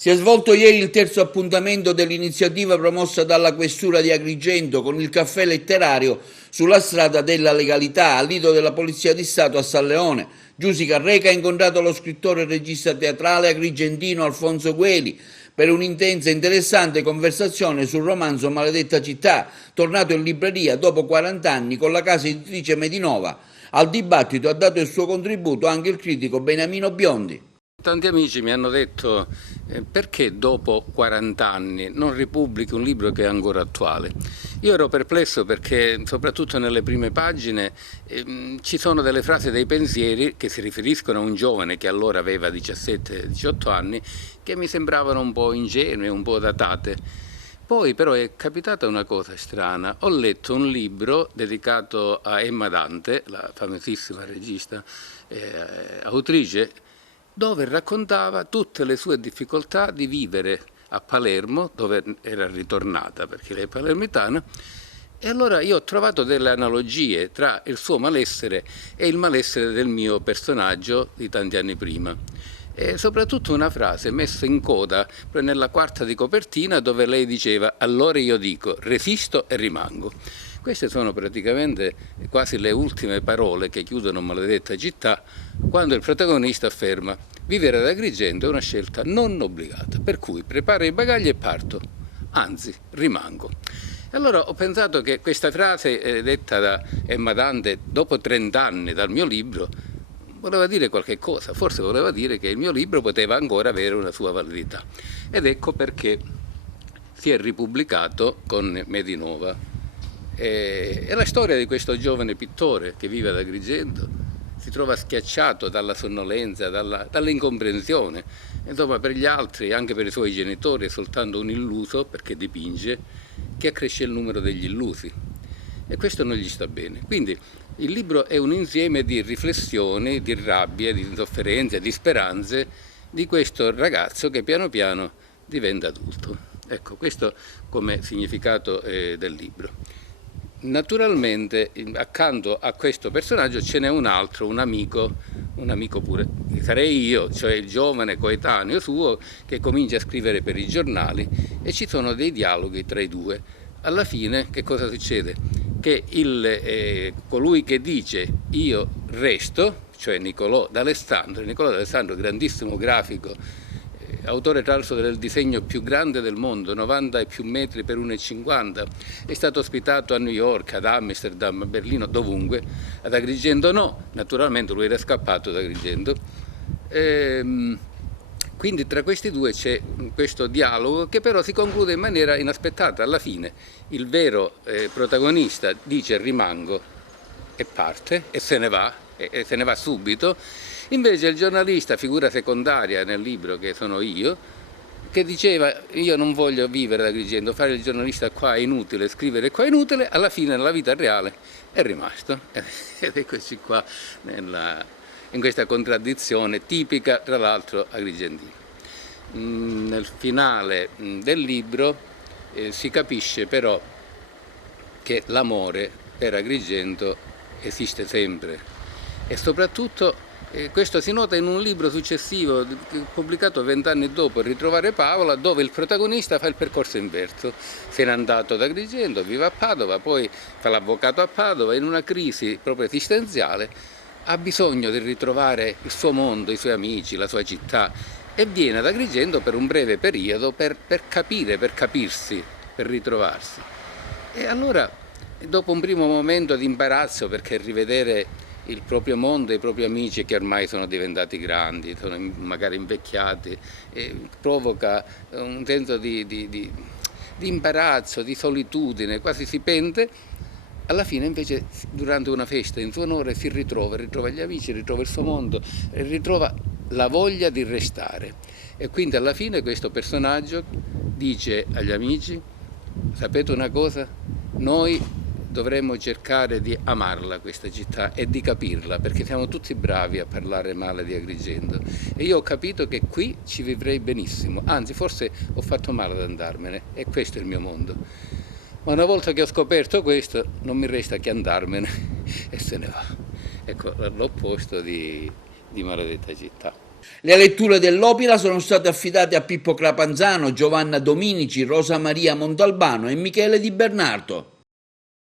Si è svolto ieri il terzo appuntamento dell'iniziativa promossa dalla Questura di Agrigento con il caffè letterario sulla strada della legalità, al lido della Polizia di Stato a San Leone. Giusy Carreca ha incontrato lo scrittore e regista teatrale agrigentino Alfonso Gueli per un'intensa e interessante conversazione sul romanzo Maledetta città, tornato in libreria dopo 40 anni con la casa editrice Medinova. Al dibattito ha dato il suo contributo anche il critico Beniamino Biondi. Tanti amici mi hanno detto perché dopo 40 anni non ripubblichi un libro che è ancora attuale. Io ero perplesso perché soprattutto nelle prime pagine ci sono delle frasi, dei pensieri che si riferiscono a un giovane che allora aveva 17-18 anni che mi sembravano un po' ingenue, un po' datate. Poi però è capitata una cosa strana, ho letto un libro dedicato a Emma Dante, la famosissima regista, autrice, dove raccontava tutte le sue difficoltà di vivere a Palermo, dove era ritornata perché lei è palermitana, e allora io ho trovato delle analogie tra il suo malessere e il malessere del mio personaggio di tanti anni prima. E soprattutto una frase messa in coda nella quarta di copertina dove lei diceva «Allora io dico, resisto e rimango». Queste sono praticamente quasi le ultime parole che chiudono Maledetta città, quando il protagonista afferma «Vivere ad Agrigento è una scelta non obbligata, per cui preparo i bagagli e parto, anzi rimango». E allora ho pensato che questa frase detta da Emma Dante dopo 30 anni dal mio libro voleva dire qualche cosa, forse voleva dire che il mio libro poteva ancora avere una sua validità. Ed ecco perché si è ripubblicato con Medinova. È la storia di questo giovane pittore che vive ad Agrigento, si trova schiacciato dalla sonnolenza, dall'incomprensione. Insomma, per gli altri, anche per i suoi genitori, è soltanto un illuso, perché dipinge, che accresce il numero degli illusi. E questo non gli sta bene. Quindi il libro è un insieme di riflessioni, di rabbie, di sofferenze, di speranze di questo ragazzo che piano piano diventa adulto. Ecco, questo come significato del libro. Naturalmente accanto a questo personaggio ce n'è un altro, un amico pure, che sarei io, cioè il giovane coetaneo suo che comincia a scrivere per i giornali e ci sono dei dialoghi tra i due. Alla fine che cosa succede? Che colui che dice io resto, cioè Nicolò D'Alessandro, grandissimo grafico, autore tra l'altro del disegno più grande del mondo, 90 e più metri per 1,50, è stato ospitato a New York, ad Amsterdam, a Berlino, dovunque, ad Agrigento no, naturalmente lui era scappato da Agrigento. Quindi tra questi due c'è questo dialogo che però si conclude in maniera inaspettata. Alla fine il vero protagonista dice rimango e parte e se ne va subito. Invece il giornalista, figura secondaria nel libro che sono io, che diceva io non voglio vivere ad Agrigento, fare il giornalista qua è inutile, scrivere qua è inutile, alla fine nella vita reale è rimasto. Ed eccoci qua in questa contraddizione tipica tra l'altro agrigentina. Nel finale del libro si capisce però che l'amore per Agrigento esiste sempre e soprattutto questo si nota in un libro successivo pubblicato 20 anni dopo, Ritrovare Paola, dove il protagonista fa il percorso inverso. Se n'è andato ad Agrigento, vive a Padova, poi fa l'avvocato a Padova, in una crisi proprio esistenziale, ha bisogno di ritrovare il suo mondo, i suoi amici, la sua città e viene ad Agrigento per un breve periodo per capire, per capirsi, per ritrovarsi. E allora, dopo un primo momento di imbarazzo, perché rivedere il proprio mondo e i propri amici che ormai sono diventati grandi, sono magari invecchiati, provoca un senso di imbarazzo, di solitudine, quasi si pente. Alla fine invece durante una festa in suo onore si ritrova gli amici, ritrova il suo mondo, ritrova la voglia di restare. E quindi alla fine questo personaggio dice agli amici: sapete una cosa? Noi dovremmo cercare di amarla questa città e di capirla, perché siamo tutti bravi a parlare male di Agrigento e io ho capito che qui ci vivrei benissimo, anzi forse ho fatto male ad andarmene e questo è il mio mondo. Ma una volta che ho scoperto questo non mi resta che andarmene e se ne va. Ecco l'opposto di Maledetta città. Le letture dell'opera sono state affidate a Pippo Crapanzano, Giovanna Dominici, Rosa Maria Montalbano e Michele Di Bernardo.